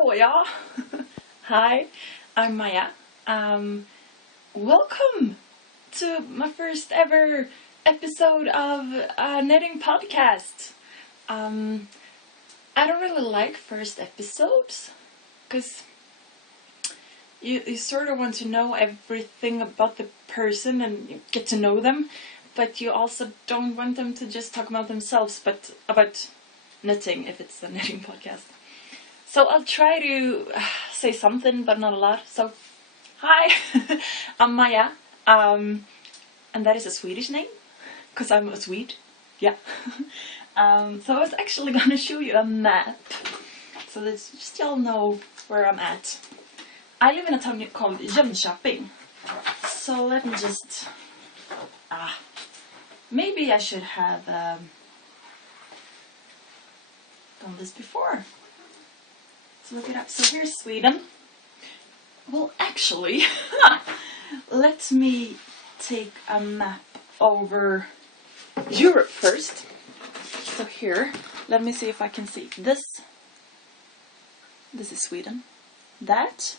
Så ja. Hi, I'm Maja. Welcome to my first ever episode of a knitting podcast. I don't really like first episodes because you sort of want to know everything about the person and you get to know them, but you also don't want them to just talk about themselves, but about knitting if it's a knitting podcast. So I'll try to say something, but not a lot. So, hi, I'm Maja, and that is a Swedish name, because I'm a Swede, yeah. So I was actually going to show you a map, so that just y'all know where I'm at. I live in a town called Jönköping, so let me just, maybe I should have done this before. So look it up. So here's Sweden. Well, actually, let me take a map over Europe first. So here, let me see if I can see this. This is Sweden. That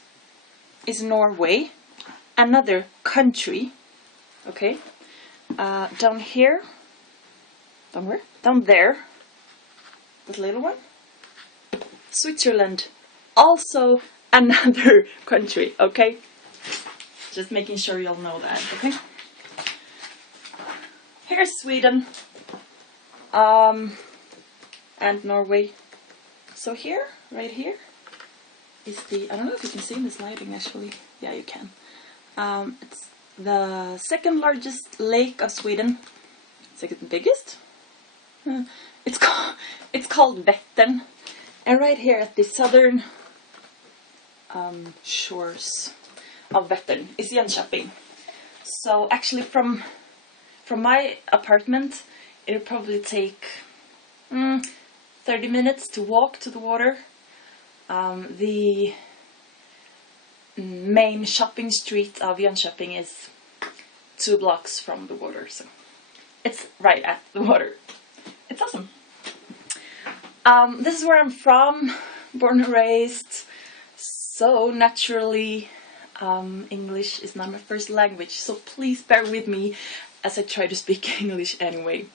is Norway, another country. Okay. Down here, down where? Down there. This little one. Switzerland. Also another country, okay? Just making sure you'll know that, okay? Here's Sweden. And Norway. So here, right here, is the, I don't know if you can see in this lighting actually. Yeah, you can. It's the second largest lake of Sweden. Second biggest? It's called Vättern. And right here at the southern shores of Vättern is Jönköping. So actually from my apartment, it'll probably take 30 minutes to walk to the water. The main shopping street of Jönköping is 2 blocks from the water, so it's right at the water. It's awesome. This is where I'm from, born and raised, so naturally English is not my first language, so please bear with me as I try to speak English anyway.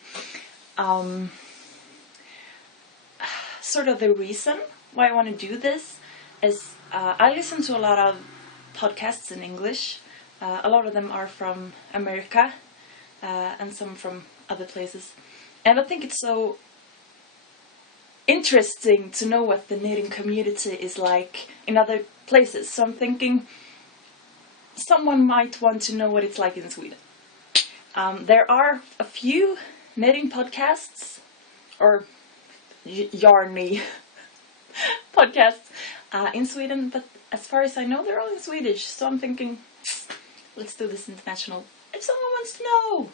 Sort of the reason why I want to do this is I listen to a lot of podcasts in English. A lot of them are from America and some from other places. And I think it's so interesting to know what the knitting community is like in other places. So I'm thinking someone might want to know what it's like in Sweden. There are a few knitting podcasts or yarny podcasts in Sweden, but as far as I know, they're all in Swedish. So I'm thinking, let's do this international. If someone wants to know.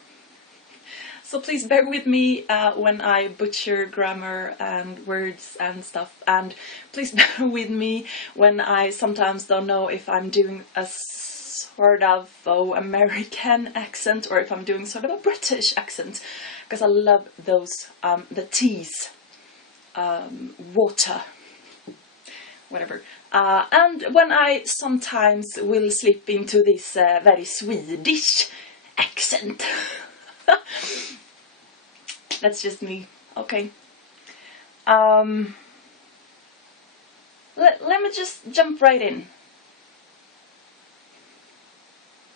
So please bear with me when I butcher grammar and words and stuff. And please bear with me when I sometimes don't know if I'm doing a sort of American accent or if I'm doing sort of a British accent. Because I love those, the T's, water, whatever. And when I sometimes will slip into this very Swedish accent. That's just me, okay. Let me just jump right in.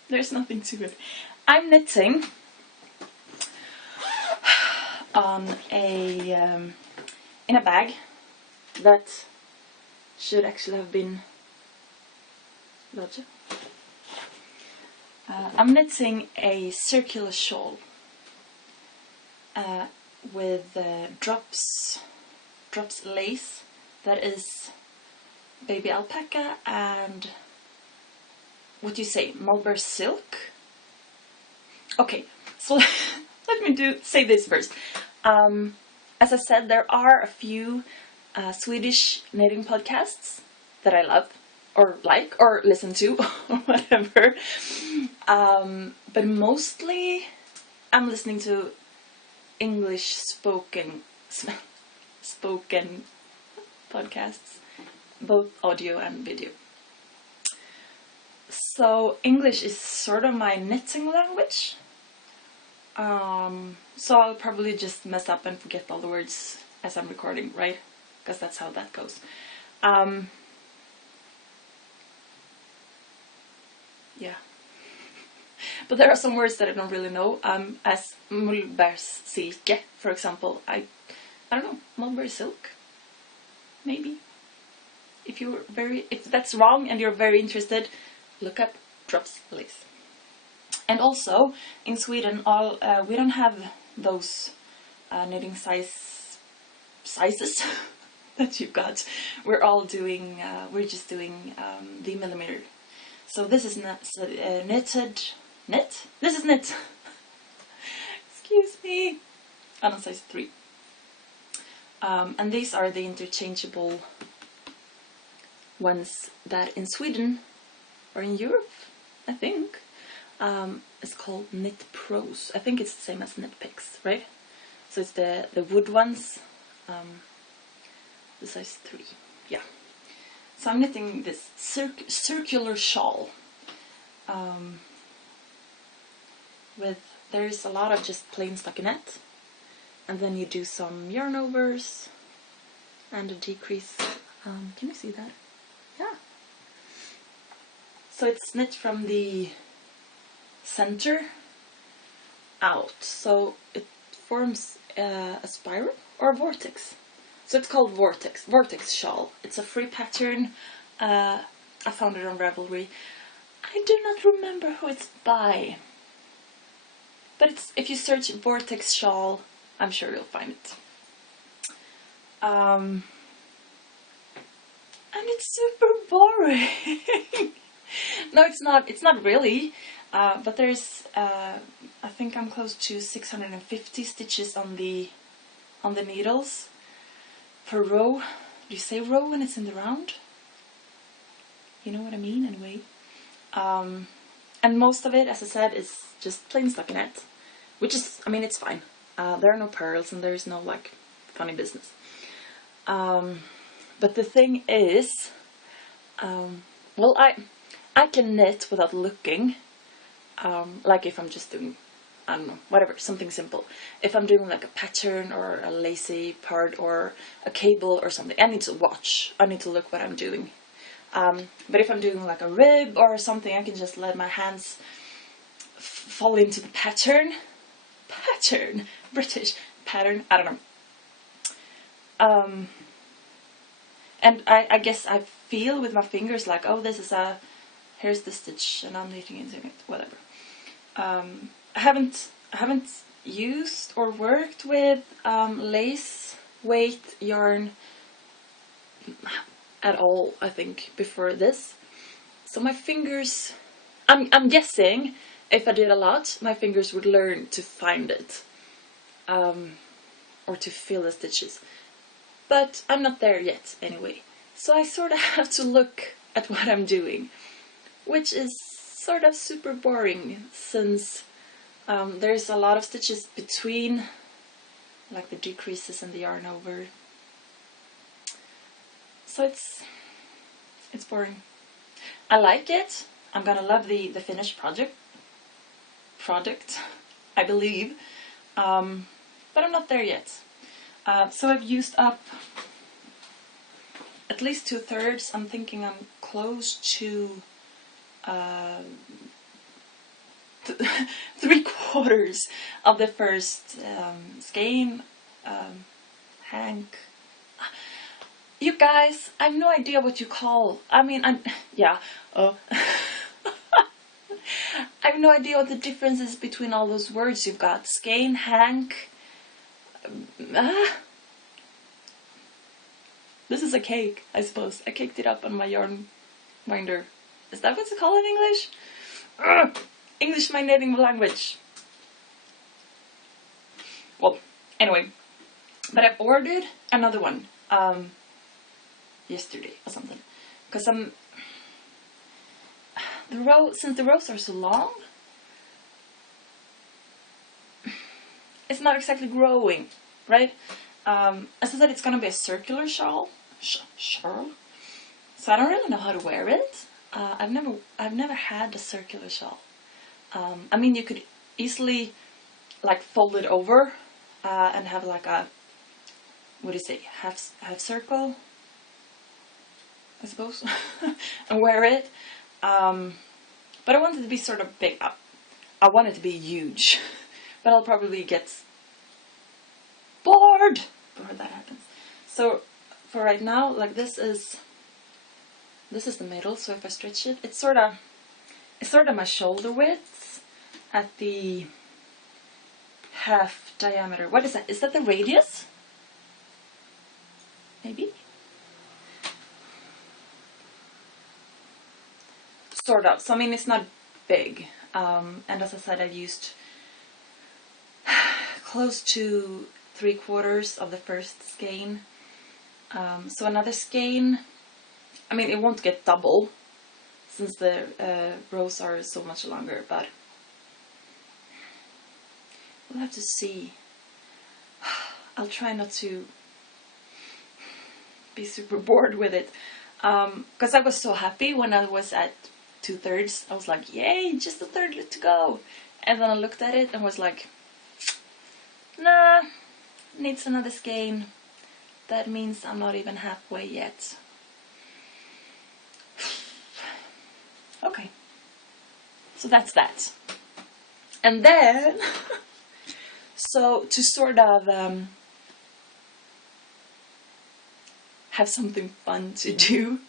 There's nothing to it. I'm knitting on a in a bag that should actually have been larger. I'm knitting a circular shawl with drops lace that is baby alpaca and what do you say, Mulberry silk? Okay, so let me say this first. As I said, there are a few Swedish knitting podcasts that I love or like or listen to or whatever, but mostly I'm listening to English spoken podcasts both audio and video. So English is sort of my knitting language. So I'll probably just mess up and forget all the words as I'm recording, right? Because that's how that goes. Yeah. But there are some words that I don't really know. As mullbärssilke, for example. I don't know, mulberry silk? Maybe. If that's wrong and you're very interested, look up drops lace. And also, in Sweden, we don't have those knitting sizes that you've got. We're just doing the millimeter. So this is knitted. This is knit. Excuse me. And on size 3. And these are the interchangeable ones that in Sweden or in Europe, I think, it's called Knit Pros. I think it's the same as Knit Picks, right? So it's the wood ones, the size 3. Yeah. So I'm knitting this circular shawl. There's a lot of just plain stockinette, and then you do some yarn overs and a decrease. Can you see that? Yeah. So it's knit from the center out, so it forms a spiral or a vortex. So it's called vortex shawl. It's a free pattern. I found it on Ravelry. I do not remember who it's by, but if you search vortex shawl, I'm sure you'll find it. And it's super boring. No, it's not. It's not really. But there's, I think I'm close to 650 stitches on the needles per row. Do you say row when it's in the round? You know what I mean, anyway. And most of it, as I said, is just plain stockinette, which is, I mean, it's fine. There are no pearls and there's no like funny business. But the thing is, well, I can knit without looking. Like if I'm just doing, I don't know, whatever, something simple. If I'm doing like a pattern or a lacy part or a cable or something, I need to watch. I need to look what I'm doing. But if I'm doing like a rib or something, I can just let my hands fall into the pattern. British pattern, I don't know. And I guess I feel with my fingers like, oh, here's the stitch and I'm knitting into it, whatever. I haven't used or worked with lace weight yarn at all, I think, before this. So my fingers, I'm guessing if I did a lot, my fingers would learn to find it, or to feel the stitches. But I'm not there yet anyway. So I sort of have to look at what I'm doing, which is sort of super boring since there's a lot of stitches between, like the decreases and the yarn over. So it's boring. I like it. I'm gonna love the finished product, I believe. But I'm not there yet. So I've used up at least 2/3. I'm thinking I'm close to 3/4 of the first skein, hank. You guys, I have no idea what you call. I mean, yeah. I have no idea what the difference is between all those words you've got. Skein, hank. This is a cake, I suppose. I caked it up on my yarn binder. Is that what it's called in English? English, my knitting language. Well, anyway. But I've ordered another one. Yesterday or something. Because since the rows are so long, it's not exactly growing, right? As I said, it's gonna be a circular shawl. So I don't really know how to wear it. I've never had a circular shawl. I mean, you could easily like fold it over and have like a, what do you say, half circle, I suppose, and wear it. But I want it to be sort of big. I want it to be huge, but I'll probably get bored before that happens. So for right now, like this is the middle. So if I stretch it, it's sort of my shoulder width at the half diameter. What is that? Is that the radius? Maybe? Sort of. So I mean, it's not big. And as I said, I used close to 3/4 of the first skein. So another skein, I mean, it won't get double since the rows are so much longer, but we'll have to see. I'll try not to be super bored with it, because I was so happy when I was at 2/3. I was like, yay, just a third to go. And then I looked at it and was like, nah, needs another skein. That means I'm not even halfway yet. Okay, so that's that. And then, so to sort of have something fun to do,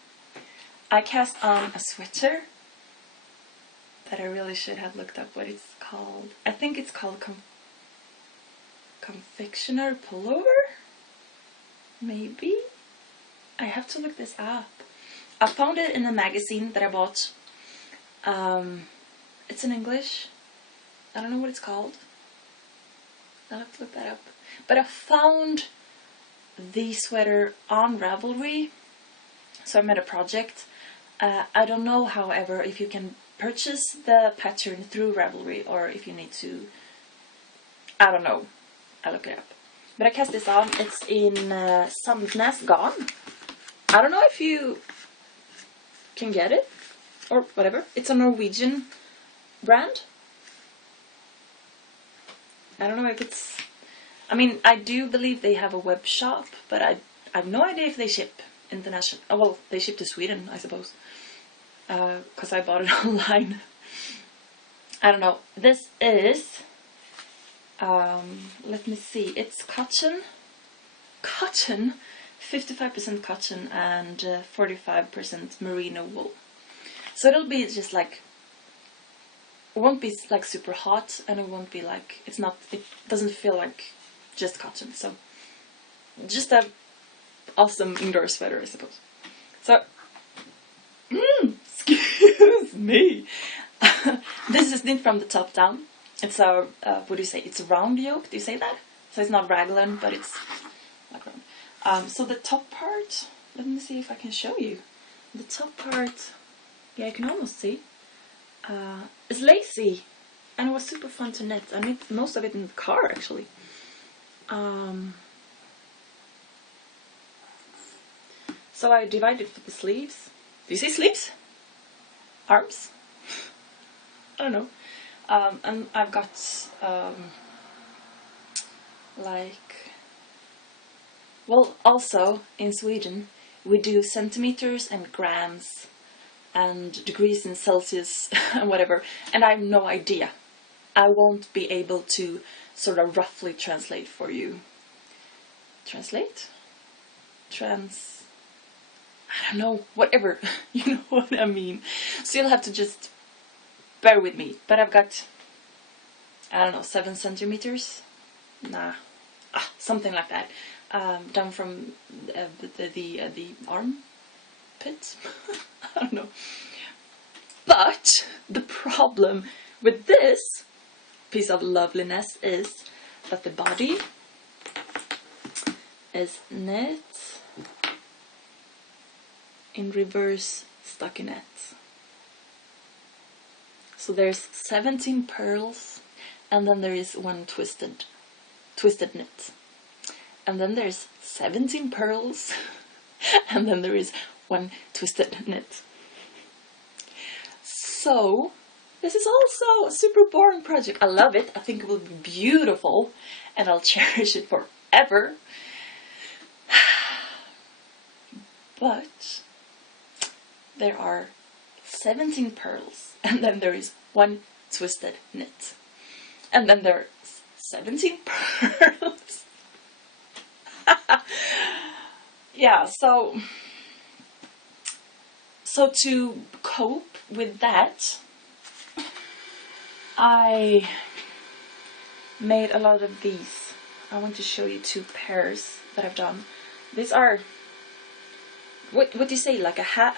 I cast on a sweater that I really should have looked up what it's called. I think it's called confectioner pullover? Maybe? I have to look this up. I found it in a magazine that I bought. It's in English. I don't know what it's called. I'll have to look that up. But I found the sweater on Ravelry. So I made a project. I don't know, however, if you can purchase the pattern through Ravelry or if you need to, I don't know. I'll look it up. But I cast this on. It's in Sandnes garn. I don't know if you can get it or whatever. It's a Norwegian brand. I don't know if it's, I mean, I do believe they have a web shop, but I have no idea if they ship international. Oh, well, they ship to Sweden, I suppose, because I bought it online. I don't know. This is, let me see, it's cotton, 55% cotton and 45% merino wool. So it'll be just like, it won't be like super hot, and it won't be like, it doesn't feel like just cotton. So just a awesome indoor sweater, I suppose. So, excuse me. This is knit from the top down. It's a, what do you say? It's a round yoke. Do you say that? So it's not raglan, but it's like round. So the top part, let me see if I can show you. The top part, yeah, you can almost see. It's lacy, and it was super fun to knit. I knit most of it in the car, actually. So I divided for the sleeves. Do you see sleeves? Arms? I don't know. And I've got like, well, also in Sweden we do centimeters and grams and degrees in Celsius and whatever, and I have no idea. I won't be able to sort of roughly translate for you. Translate? I don't know, whatever. You know what I mean. So you'll have to just bear with me. But I've got, I don't know, 7 centimeters? Nah. Something like that. Down from the armpit? I don't know. But the problem with this piece of loveliness is that the body is knit in reverse stockinette. So there's 17 pearls, and then there is one twisted knit. And then there's 17 pearls, and then there is one twisted knit. So this is also a super boring project. I love it. I think it will be beautiful and I'll cherish it forever. But there are 17 pearls, and then there is one twisted knit, and then there's 17 pearls. Yeah, so to cope with that, I made a lot of these. I want to show you 2 pairs that I've done. These are, what do you say, like a hat,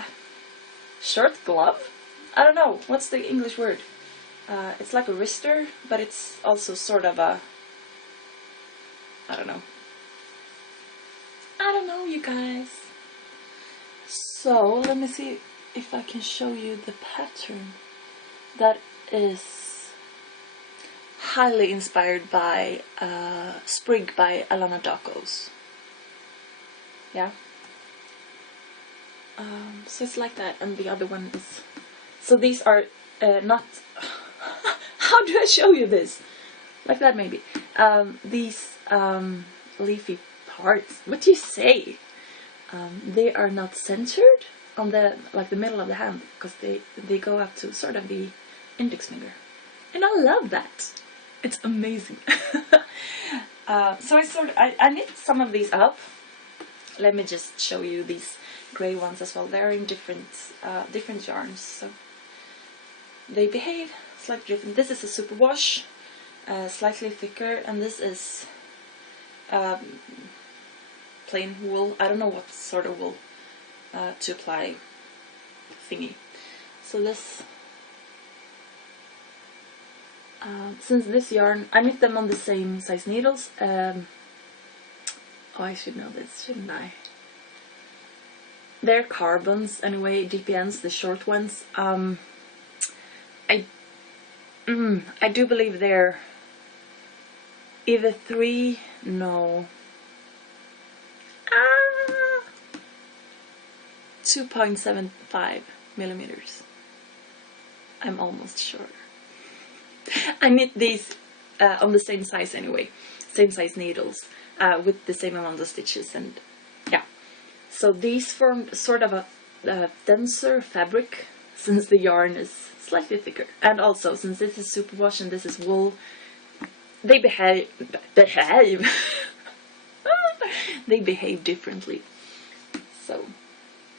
short glove? I don't know, what's the English word? It's like a wrister, but it's also sort of a, I don't know, you guys. So let me see if I can show you the pattern. That is highly inspired by Sprig by Alana Dakos. Yeah. So it's like that, and the other one is. So these are not. How do I show you this? Like that, maybe. These leafy parts. What do you say? They are not centered on the middle of the hand, because they go up to sort of the index finger, and I love that. It's amazing. So I knit some of these up. Let me just show you these gray ones as well. They're in different yarns, so they behave slightly different. This is a superwash, slightly thicker, and this is plain wool. I don't know what sort of wool to apply thingy. So this, since this yarn, I knit them on the same size needles. Oh, I should know this, shouldn't I? They're carbons anyway, DPNs, the short ones. I do believe they're either 2.75 millimeters. I'm almost sure. I knit these on the same size anyway, same size needles, with the same amount of stitches, and yeah. So these form sort of a denser fabric, since the yarn is slightly thicker, and also since this is superwash and this is wool, they behave they behave differently. So,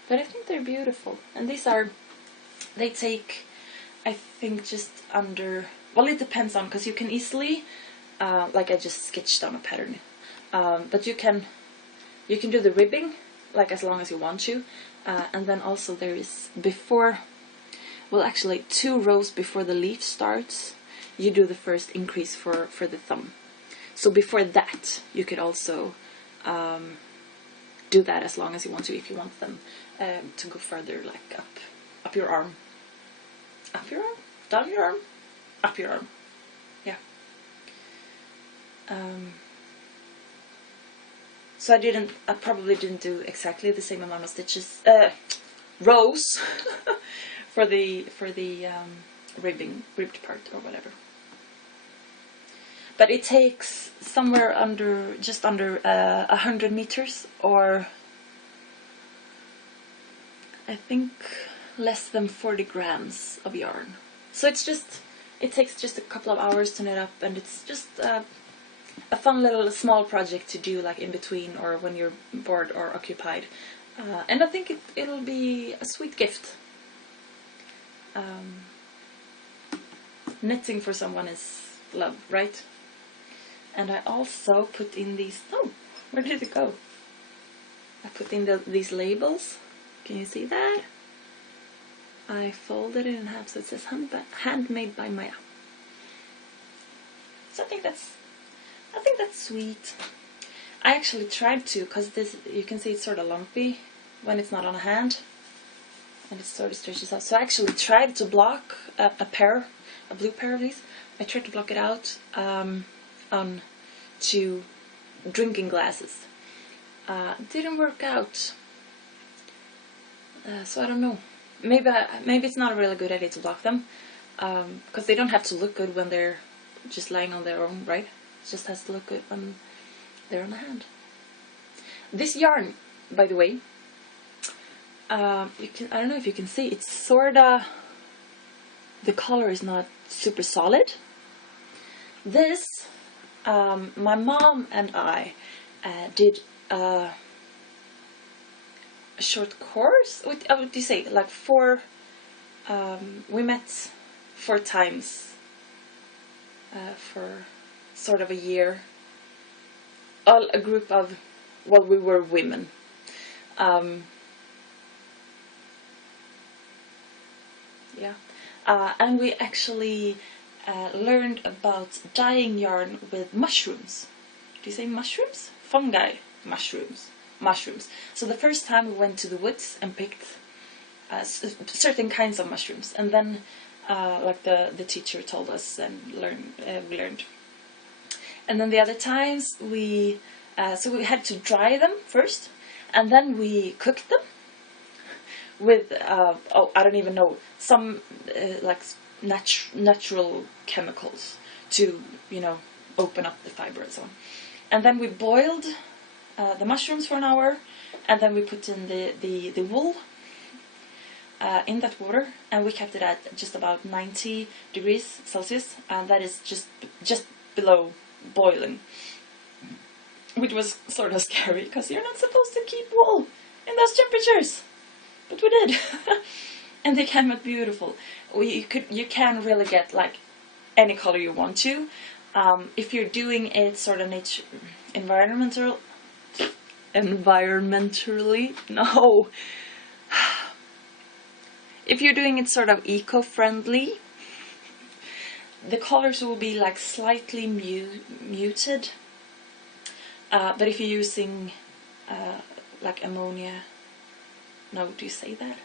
but I think they're beautiful, and these are, they take, I think, just under, well, it depends on, because you can easily, like I just sketched on a pattern, but you can do the ribbing, like as long as you want to, and then also there is before, well, actually 2 rows before the leaf starts, you do the first increase for the thumb. So before that, you could also do that as long as you want to, if you want them to go further, like up your arm, down your arm, up your arm, yeah. So I probably didn't do exactly the same amount of stitches, rows, for the ribbed part or whatever. But it takes somewhere just under 100 meters, or I think less than 40 grams of yarn. So it takes just a couple of hours to knit up, and it's just a fun little small project to do, like in between or when you're bored or occupied. And I think it'll be a sweet gift. Knitting for someone is love, right? And I also put in these, oh, where did it go? I put in these labels. Can you see that? I folded it in half, so it says handmade by Maya. So I think that's sweet. I actually tried to, because this, you can see it's sort of lumpy when it's not on a hand, and it sort of stretches out. So I actually tried to block a blue pair of these. I tried to block it out on 2 drinking glasses. Didn't work out. So I don't know. Maybe it's not a really good idea to block them, because they don't have to look good when they're just lying on their own, right? It just has to look good when they're on the hand. This yarn, by the way, I don't know if you can see, it's sorta, the color is not super solid. This, my mom and I did a short course. What would you say? Like we met 4 times for sort of a year. All a group of, well, we were women. Yeah, and we actually learned about dyeing yarn with mushrooms. Do you say mushrooms? Fungi, mushrooms. So the first time we went to the woods and picked certain kinds of mushrooms, and then like the teacher told us and we learned. And then the other times so we had to dry them first, and then we cooked them with I don't even know, some like natural chemicals to, you know, open up the fiber and so on. And then we boiled the mushrooms for an hour, and then we put in the wool in that water, and we kept it at just about 90 degrees Celsius, and that is just below boiling, which was sort of scary because you're not supposed to keep wool in those temperatures, but we did. And they came out beautiful. You can really get like any color you want to, if you're doing it sort of environmentally, no. If you're doing it sort of eco-friendly, the colors will be like slightly muted. But if you're using like ammonia, no, do you say that?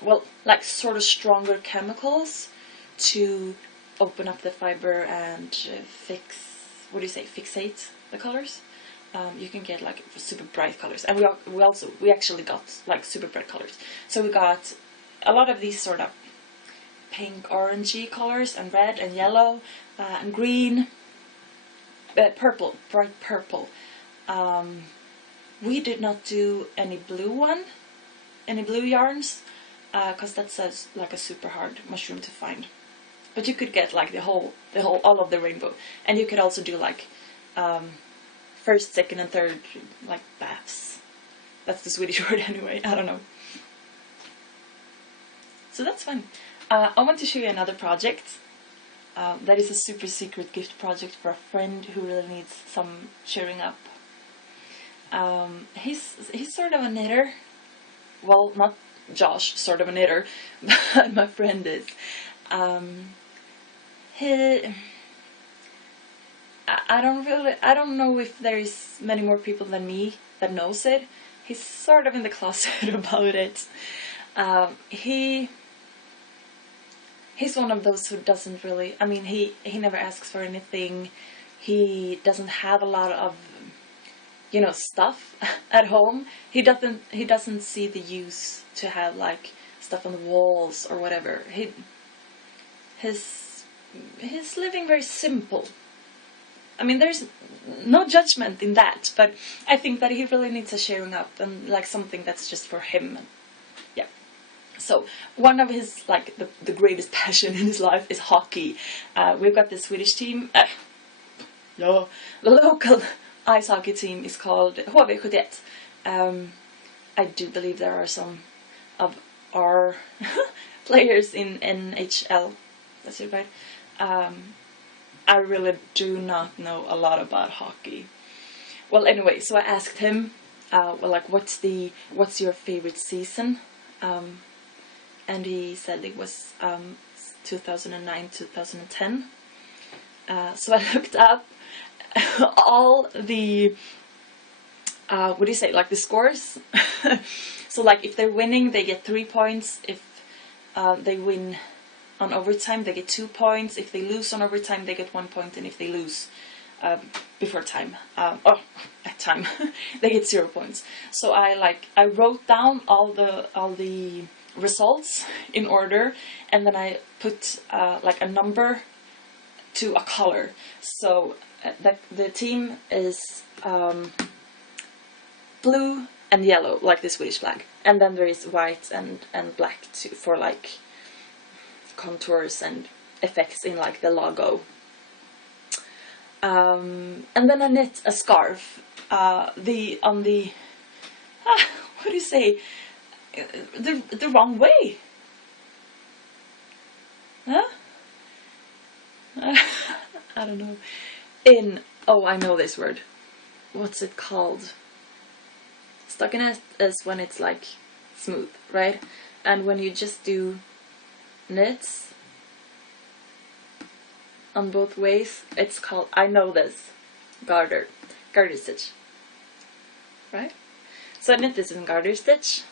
Well, like sort of stronger chemicals to open up the fiber and fixate the colors. You can get like super bright colors, and we actually got like super bright colors. So we got a lot of these sort of pink, orangey colors, and red and yellow and green, purple, bright purple. We did not do any blue yarns, because that's like a super hard mushroom to find. But you could get like all of the rainbow, and you could also do like first, second, and third, like baths. That's the Swedish word anyway. I don't know. So that's fun. I want to show you another project. That is a super secret gift project for a friend who really needs some cheering up. He's sort of a knitter. Well, not Josh, sort of a knitter, but my friend is. I don't know if there's many more people than me that knows it. He's sort of in the closet about it. He's one of those who doesn't really, I mean, he never asks for anything. He doesn't have a lot of, you know, stuff at home. He doesn't see the use to have like stuff on the walls or whatever. He's living very simple. I mean, there's no judgment in that, but I think that he really needs a cheering up and like something that's just for him. Yeah. So one of his like the greatest passion in his life is hockey. We've got the Swedish team. The local ice hockey team is called HV71. I do believe there are some of our players in NHL. That's it, right? I really do not know a lot about hockey. Well, anyway, so I asked him, what's your favorite season? And he said it was 2009, 2010. So I looked up all the, what do you say, like the scores. So like if they're winning, they get 3 points. If they win on overtime, they get 2 points. If they lose on overtime, they get 1 point. And if they lose before time. Oh, at time they hit 0 points. So I wrote down all the results in order, and then I put like a number to a color. So the team is blue and yellow, like the Swedish flag, and then there is white and black too, for like contours and effects in like the logo. And then I knit a scarf. What do you say? The wrong way. Huh? I don't know. Oh, I know this word. What's it called? Stockinette is when it's like smooth, right? And when you just do knits on both ways, it's called, I know this, garter stitch, right? So I knit this in garter stitch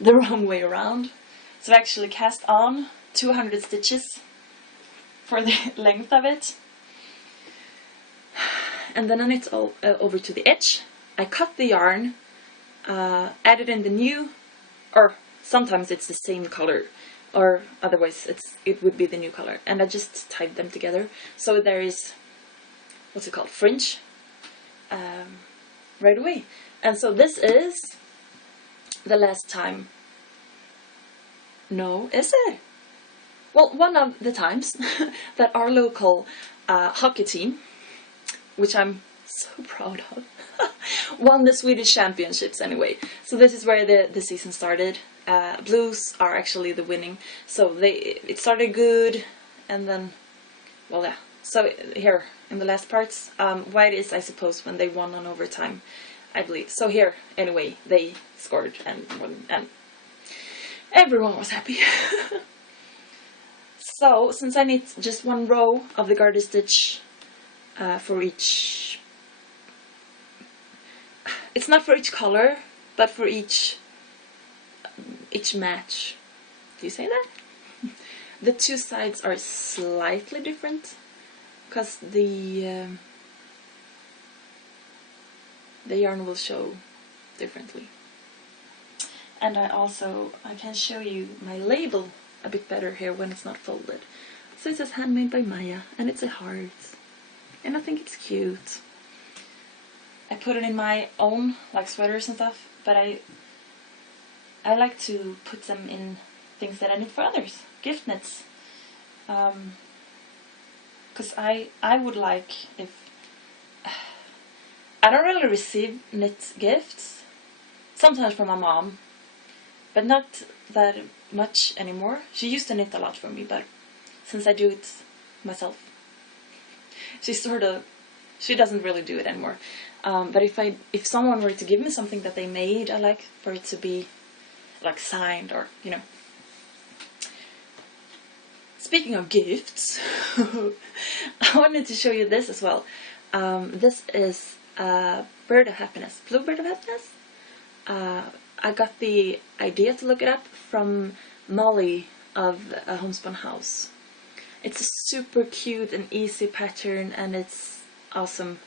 the wrong way around. So I actually cast on 200 stitches for the length of it, and then I knit all over to the edge. I cut the yarn, added in the new, or sometimes it's the same color, or otherwise it would be the new color, and I just tied them together. So there is, what's it called, fringe, right away. And so this is the last time. No, is it? Well, one of the times that our local hockey team, which I'm so proud of, won the Swedish championships anyway. So this is where the season started. Blues are actually the winning. So it started good, and then, well, yeah. So here in the last parts, white is, I suppose, when they won on overtime, I believe. So here, anyway, they scored and won, and everyone was happy. So since I knit just one row of the garter stitch for each, it's not for each color, but for each match. Do you say that? The two sides are slightly different because the yarn will show differently. And I can show you my label a bit better here when it's not folded. So it says handmade by Maya, and it's a heart, and I think it's cute. I put it in my own like sweaters and stuff, but I like to put them in things that I knit for others, gift knits. Because I would like, if I don't really receive knit gifts, sometimes from my mom, but not that much anymore. She used to knit a lot for me, but since I do it myself, she doesn't really do it anymore. But if someone were to give me something that they made, I like for it to be like signed, or, you know. Speaking of gifts, I wanted to show you this as well. This is Bird of Happiness, Bluebird of Happiness. I got the idea to look it up from Molly of a Homespun House. It's a super cute and easy pattern, and it's awesome,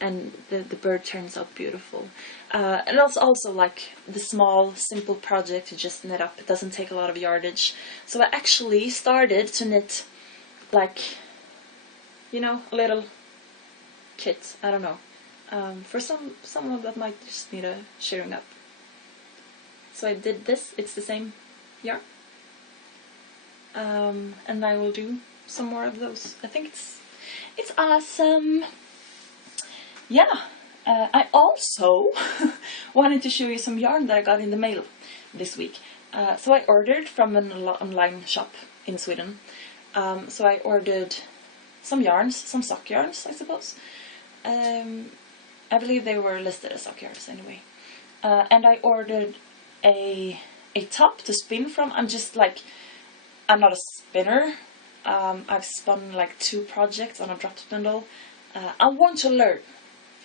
and the bird turns out beautiful. And it's also like the small, simple project to just knit up. It doesn't take a lot of yardage. So I actually started to knit, like, you know, a little kit. I don't know. For someone that might just need a cheering up. So I did this. It's the same yarn. And I will do some more of those. I think it's awesome. Yeah. I also wanted to show you some yarn that I got in the mail this week. So I ordered from an online shop in Sweden. So I ordered some yarns, some sock yarns, I suppose. I believe they were listed as sock yarns anyway. And I ordered a top to spin from. I'm not a spinner. I've spun like 2 projects on a drop spindle. I want to learn.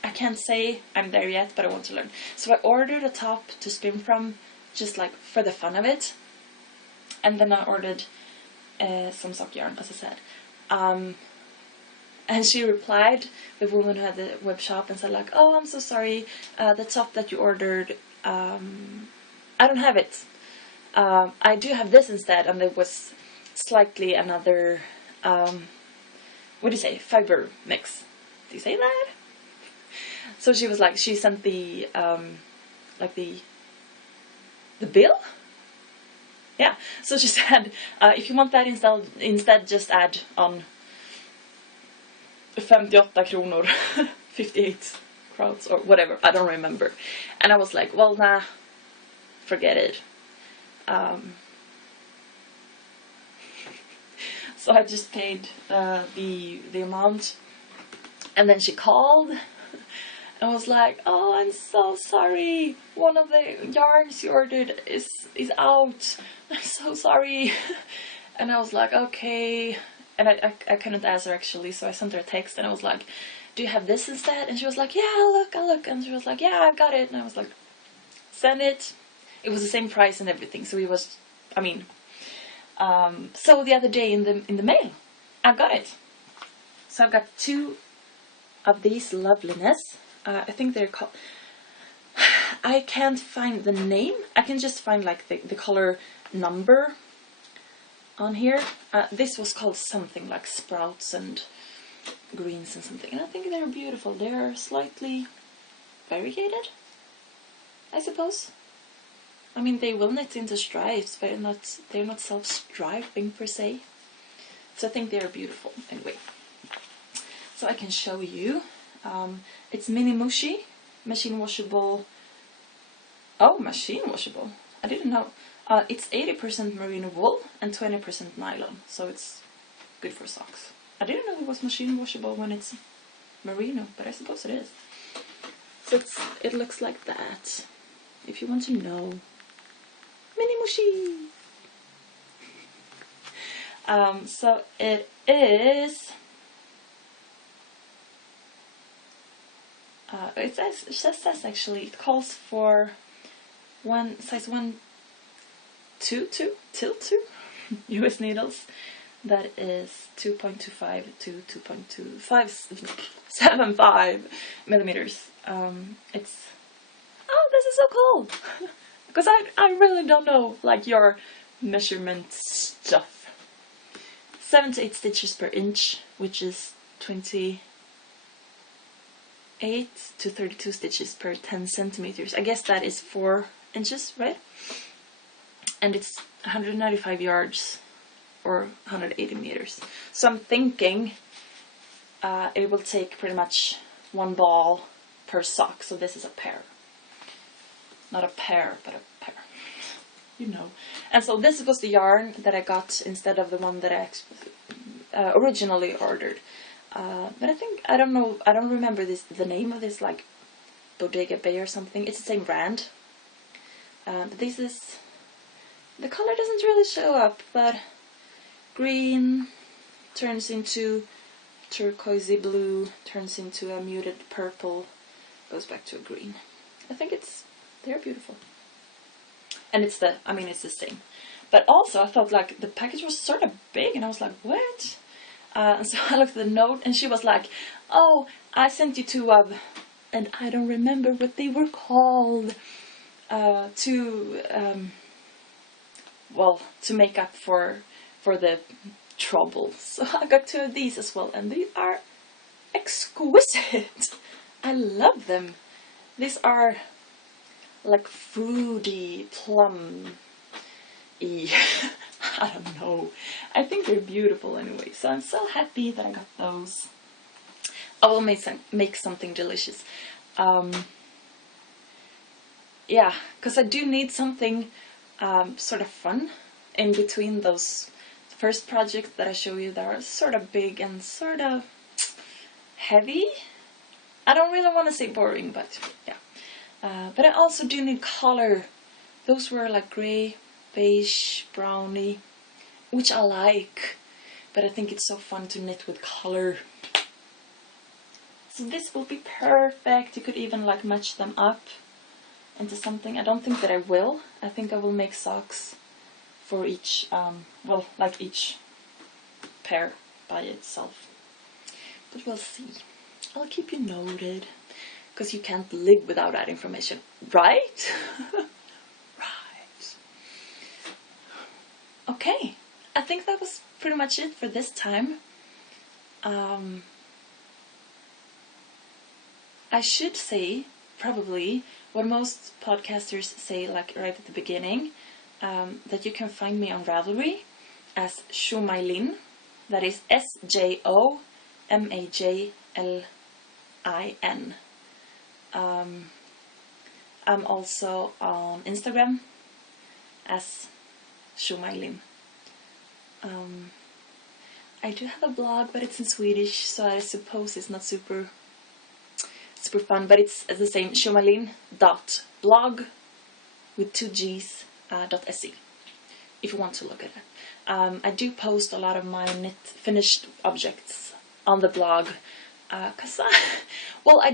I can't say I'm there yet, but I want to learn. So I ordered a top to spin from, just like for the fun of it. And then I ordered some sock yarn, as I said. And she replied, the woman who had the web shop, and said like, oh, I'm so sorry, the top that you ordered, I don't have it. I do have this instead. And it was slightly another, what do you say, fiber mix. Do you say that? So she was like, she sent the, like the bill? Yeah, so she said, if you want that instead just add on 58 kronor, 58 crowns or whatever, I don't remember. And I was like, well, nah, forget it. So I just paid the amount, and then she called and was like, oh, I'm so sorry, one of the yarns you ordered is out, I'm so sorry. And I was like, okay. And I couldn't answer actually, so I sent her a text and I was like, do you have this instead? And she was like, yeah, I'll look. And she was like, yeah, I've got it. And I was like, send it. It was the same price and everything, so it was, I mean, so the other day in the mail, I got it. So I've got 2 of these loveliness. I think they're called, I can't find the name. I can just find like the color number on here. This was called something like sprouts and greens and something. And I think they're beautiful. They're slightly variegated, I suppose. I mean, they will knit into stripes, but they're not self-striping per se. So I think they're beautiful anyway. So I can show you. It's mini mushi, machine washable. Oh, machine washable. I didn't know. It's 80% merino wool and 20% nylon, so it's good for socks. I didn't know it was machine washable when it's merino, but I suppose it is. So it looks like that, if you want to know. Mini mushi! So it is... it says actually, it calls for size 122 US needles. That is 2.25 to 2.2575 millimeters. It's, oh, this is so cool. Because I really don't know like your measurement stuff. 7 to 8 stitches per inch, which is 28 to 32 stitches per 10 centimeters. I guess that is 4 inches, right? And it's 195 yards or 180 meters. So I'm thinking it will take pretty much 1 ball per sock. So this is a pair. Not a pair, but a pair. You know. And so this was the yarn that I got instead of the one that I originally ordered. But I don't know, I don't remember the name of this, like Bodega Bay or something. It's the same brand. But this is, the color doesn't really show up, but green turns into turquoisey blue, turns into a muted purple, goes back to a green. I think they're beautiful. And it's the same. But also I felt like the package was sort of big, and I was like, what? And so I looked at the note, and she was like, oh, I sent you 2 of, and I don't remember what they were called, to make up for the trouble. So I got 2 of these as well, and they are exquisite. I love them. These are like fruity, plum-y. I don't know. I think they're beautiful anyway. So I'm so happy that I got those. I will make something delicious. Yeah, because I do need something sort of fun in between those first projects that I show you that are sort of big and sort of heavy. I don't really want to say boring, but yeah. But I also do need color. Those were like grey, beige, browny, which I like, but I think it's so fun to knit with color. So this will be perfect. You could even like match them up into something. I don't think that I will. I think I will make socks for each, like each pair by itself. but we'll see. I'll keep you noted, because you can't live without that information, right? Right. Okay, I think that was pretty much it for this time. I should say, probably, what most podcasters say, like right at the beginning, that you can find me on Ravelry as sjomajlin. That is sjomajlin. I'm also on Instagram as sjomajlin. I do have a blog, but it's in Swedish, so I suppose it's not super fun, but it's the same, sjomajlin.blog with 2 G's .se, if you want to look at it. I do post a lot of my finished objects on the blog, because I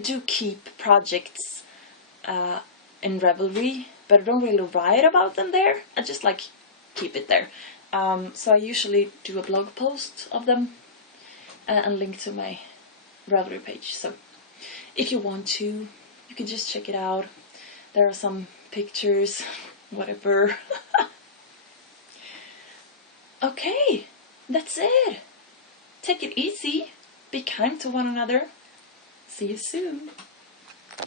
do keep projects in Ravelry, but I don't really write about them there. I just like keep it there. So I usually do a blog post of them and link to my Ravelry page. So if you want to, you can just check it out. There are some pictures, whatever. Okay, that's it. Take it easy. Be kind to one another. See you soon.